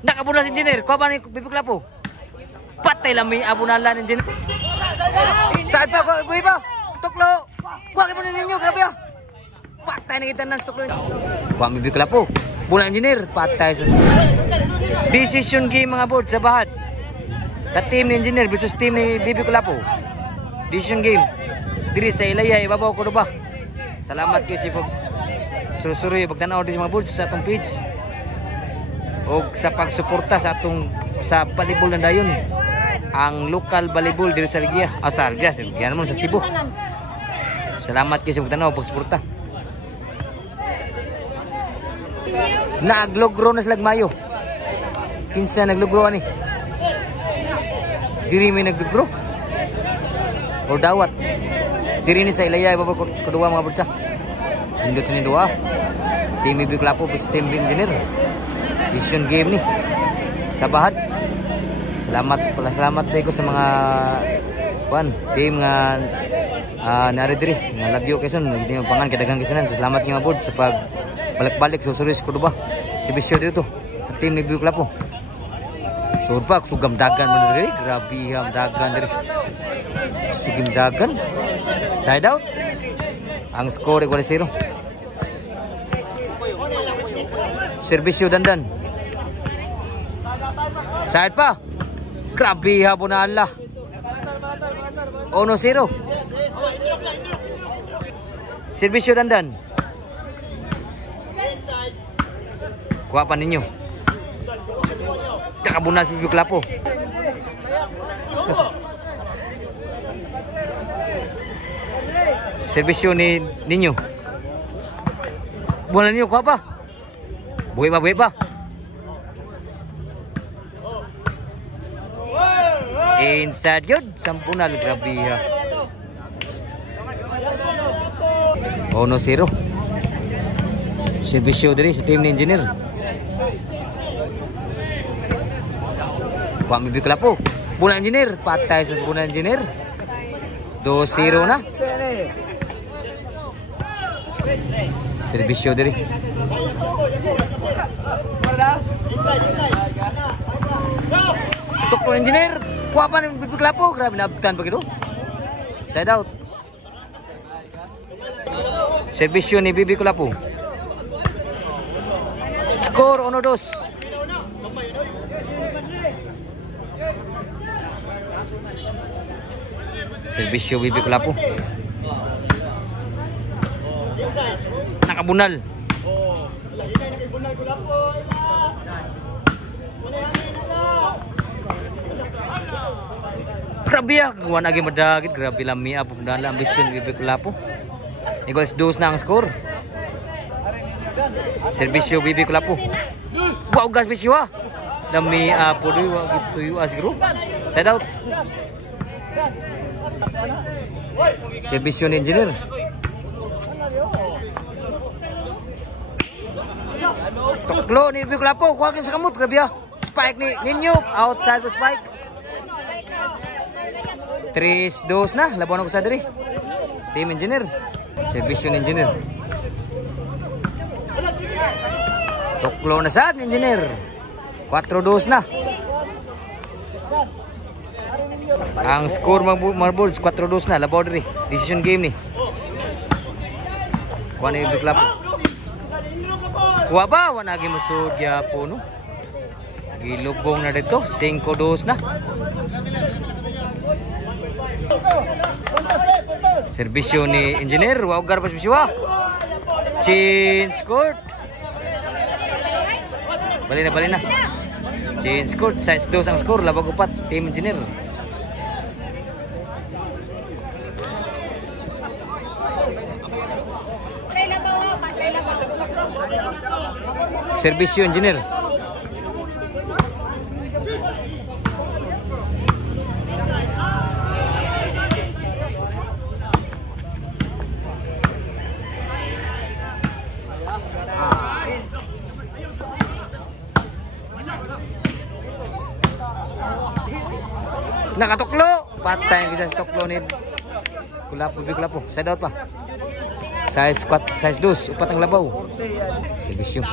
Nakabunas engineer. Kuha ba ni Bibiklapo? Patay lang may abunalan engineer. Saan pa? Kuha ba? Tuklo. Kuha kayo muna ninyo. Grabe ah. Patay na kita ng tuklo. Kuha ang Bibiklapo. Bulan engineer. Patay sa decision game mga board sa Bahad. Sa team ni engineer versus team ni Bibiklapo. Decision game. Diri sa Ilaya. Ibabaw ko ba? Salamat kayo si surusuroy pagtanaw din mga board sa atong page. O sa pagsuporta sa atong sa volleyball na dayon. Ang local volleyball diri sa Ligya. Sa Ligya naman sa Cebu. Salamat kayo sa pagtanaw pagsuporta. Naglogro na sila Mayo. Kinsa naglogro ani? Diri may naglogro? O dawat? Diri ni sa Ilaya iba kedua mga bocah. Indot sini dua. Tim Bibiklapo versus tim engineer. Decision game ni. Sa Bahad. Salamat ko sa mga team nga nari diri. Nga lagyo kayson hindi pangan kadagang kisanan. Salamat nga pod sa pag balik-balik susuris ko ba. Si Bisyo dito. Tim ni Bibiklapo. Surpak sugam dagan man diri. Grabe ham dagan diri. Sugam dagan. Side out. Ang score 1-0. Serbisyo dandan. Side pa. Grabe hapon na Allah. 1-0. Serbisyo dandan. Kuha pa ninyo. Nakabunas Bibiklapo. Serbisyo ni ninyo. Bola ninyo kuha pa. Buhay pa. Inside yun. Sampunal. Grabe ha. 1-0. Serbisyo diri sa team ni engineer. Kuha Bibiklapo. Bola engineer. Patay sa bola engineer. 2-0 na. Serbisyo diri. Tuklo engineer. Kuha pa ng Bibiklapo. Grabe nabtan pa gito. Side out. Serbisyo ni Bibiklapo. Score 1-2. Serbisyo Bibiklapo. Nakabunal. Grabe ya, gawa lagi madagit. Grabe lami apa pundala ambisyon Bibiklapo. Equals 2 na ang score. Serbisyo Bibiklapo. Wow, gas bisyo ha. Lami apa doy wa gitu tuyo asgro. Side out. Serbisyo ni engineer. Tuklo ni Bibiklapo. Kuhakin sa kamot. Grabe ya. Spike ni Ninyo. Outside ko spike. 3-2 na. Labawan ako sa diri. Team engineer. Serbisyo ni engineer. Tuklo na sa engineer. 4-2 na. Ang score marbles 4-2 na. Labaw diri. Decision game ni. Kuha ni Bibiklapo. Kuha ba? Wanagi masud po no. Gilubong na dito. 5-2 na. Serbisyo ni engineer. Wow, garpas bisyo ha. Change court. Bali na. Change court. Size 2 ang score. Labag 4. Team engineer. Serbisyo engineer. Nakatuklo. Patay ang isa sa tuklo ni Bibiklapo. Side out pa. Size 2. Upat ang labaw. Serbisyo.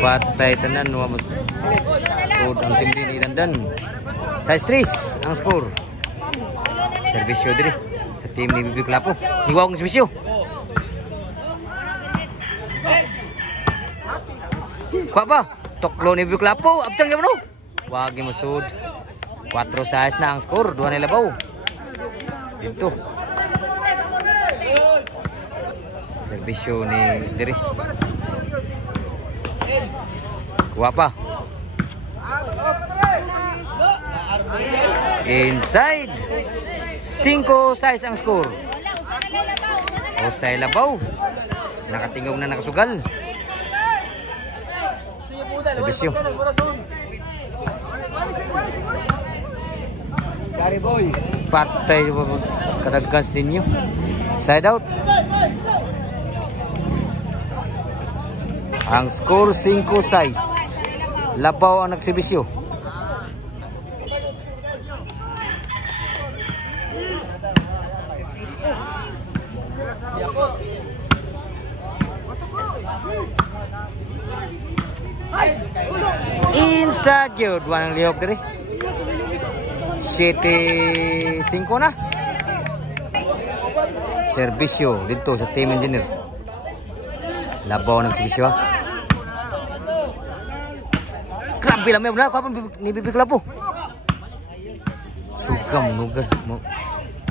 Patay tanan wa mas. So ang team din ni Dandan. Size 3 ang score. Servisyo diri sa team ni Bibi Klapo. Niwaw ang servisyo. Kuha ba? Toklo ni Bibi Klapo. Abtang naman no. Wag mo sud. 4 size na ang score. 2 na labaw. Dito. Servisyo ni diri. Kuha pa. Inside. 5 size ang score. Usay labaw. Nakatingog na nakasugal. Servisyo. Patay kadagkas ninyo. Side out. Ang score 5 size. Labaw ang nagsibisyo. Inside yun. Duwan ang lihok diri. 7-5 na. Servisyo dito sa team engineer. Labaw ng servisyo ha. Grabe lang may na. Kuha pa ni Bibi Klapo. Sugam nugal.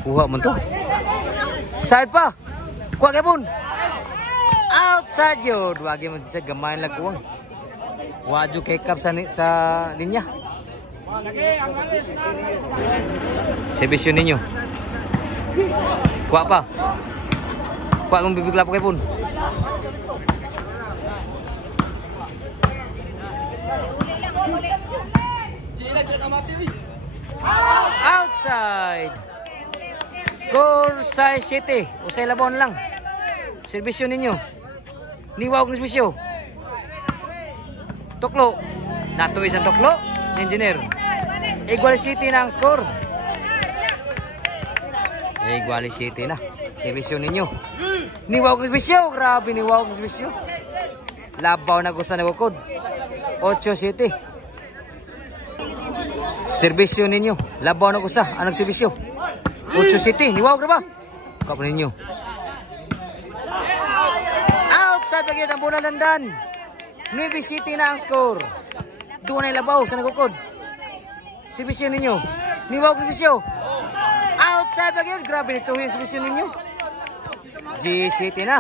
Kuha mo to. Side pa. Kuha kayo pun. Outside yun. Wagi mo sa gamayan lang kuwang. Waju kekap sa linya. Servisyo ninyo. Kuha pa. Kuha kong Bibi Klapo kayo pun. Outside. Score size 7. Usay labon lang. Servisyo ninyo. Niwaw ng servisyo. Toklo. Nato isang toklo. Engineer. Equality na ang score. Equality na. Servisyo ninyo. Niwaw ng servisyo. Grabe niwaw ng servisyo. Labaw na gusto na bukod. 8-7. Servisyo ninyo. Labaw na gusto. Anong servisyo? 8-7. Niwaw na ba? Kapag ninyo. Outside pag yun ang bulan Dandan. 9-7 na ang score. Doon ay labaw sa nagukod. Servisyo ninyo. Niwaw ng servisyo. Outside pag yun. Grabe nito yung servisyo ninyo. G7 na.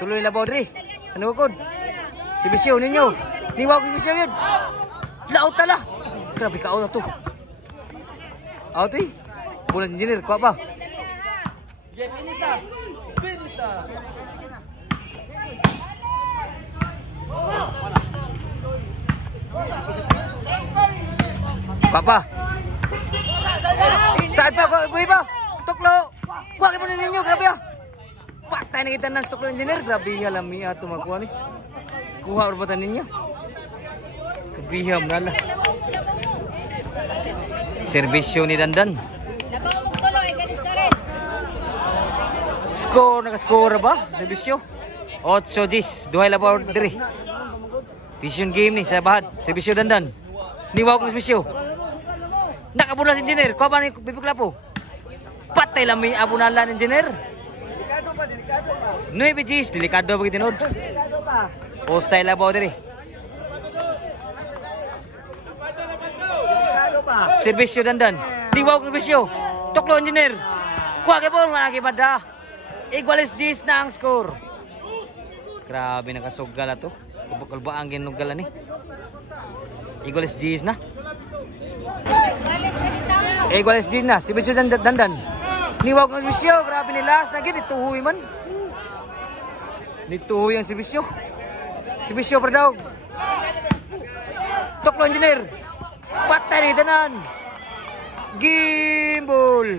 Tuloy labaw diri sa nagukod. Servisyo ninyo. Niwaw ng servisyo yun. Laot tala. Grabe ka out na to. Out eh. Bulan engineer. Kuha pa. Finish na. Finish na. Papa. Saan pa? Buhay pa? Tuklo. Kuha kayo muna ninyo. Grabe ah. Patay na kita ng tuklo engineer. Grabe halami ato magkuha ni. Kuha urbatan ninyo. Kabiham na lang. Servisyo ni Dandan. Score. Naka-score ba? Servisyo. 8-10. Duhay labaw diri. Decision game ni sa bahad. Servisyo Dandan. Niwaw kong servisyo. Nakabulan si engineer. Kuha ba ni Bibi Klapo? Patay lang may abunalan engineer. Delikado pa. 9-10. Delikado ba kitinod? Usay labaw diri. Servisyo Dandan. Niwaw kong servisyo. Tuklo engineer. Kuha kayo po. Managi mada. Iguales 10 na ang score. Grabe nakasugal na to. Kubak-kulba ang ginugal ni. Iguales 10 na. Iguales 10 na. Servisyo Dandan. Niwaw kong servisyo. Grabe ni last. Nagin. Ituhuy man. Nituhuy ang servisyo. Servisyo per daw. Tuklo engineer. Patay ni Danan. Gimbal.